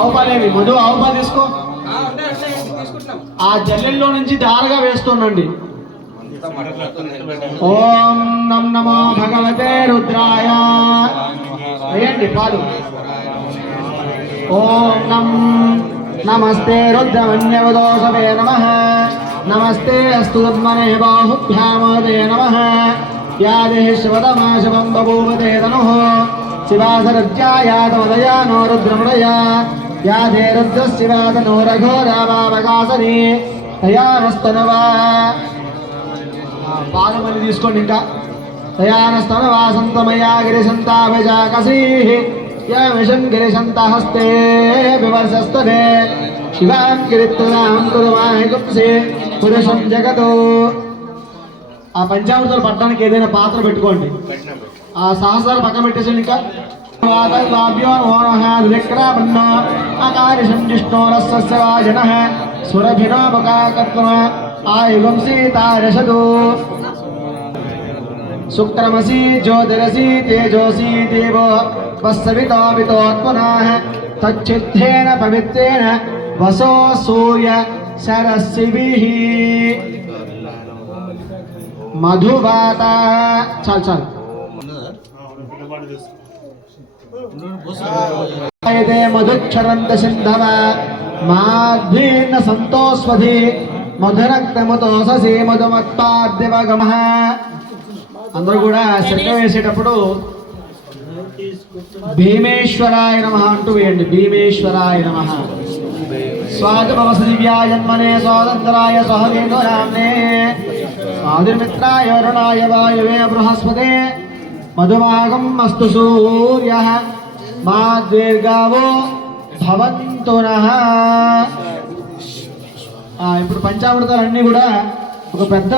ఆవుపాలేవి మధు ఆవుపా తీసుకో. ఆ జల్లెల్లో నుంచి దారగా వేస్తుండండి. ఓం నం నమో భగవతే రుద్రాయ వేయండి పాలు. ఓం నం నమస్తే రుద్రమన్యవదోషవే నమః. నమస్తే అస్తు తద్మనే బాహుభ్యామోదే నమః. యాదే శివతమాశవం బభూవతే తనుః శివాసరజ్యాయాతమదయానో రుద్రమృడయా యాదే రుద్రశివాతనో రఘోరామావకాసని తయానస్తనవా. పాదమని తీసుకోండి. ఇంకా తయానస్తనవా సంతమయా గిరిశంతాభిజాకసీః యామిషం గిరిశంతహస్తే వివర్షస్తనే శివాం గిరిత్వదాం కురుమాహి గుప్సి పురుషం జగతో. ఆ పంచామృతాలు పట్టడానికి ఏదైనా పాత్ర పెట్టుకోండి. ఆ సహస్రాలు పక్కన పెట్టేసండి. ఇంకా ఆకాశం జిష్ణోరస్య సురభినోముఖాకత్వ ఆయుగం సీతారషదు శుక్రమసి జ్యోతిరసి తేజోసి దేవో వస్సవితోత్మనాః తచ్చిత్తేన పవిత్రేణ వసో సూర్య సరస్సిభిః మధువాత. చాలు చాలు. మధుక్షరంత సింధవ మాధ్వీర్ణ సంతోస్వధి మధురక్తముతోససి మధుమత్పాద్యవగమః. అందరూ కూడా శ్రద్ధ వేసేటప్పుడు భీమేశ్వరాయ నమః అంటూ వేయండి. భీమేశ్వరాయ నమః. స్వాగతమవస దివ్యాయన్మనే స్వాతంత్రాయ స్వహేతురామ్నే స్వాదిర్మిత్రాయ వరుణాయ వాయువే బృహస్పతే మధుమాగం అస్తు సూర్యః మా దీర్ఘావో భవంతు నః. ఇప్పుడు పంచామృతాలు అన్నీ కూడా ఒక పెద్ద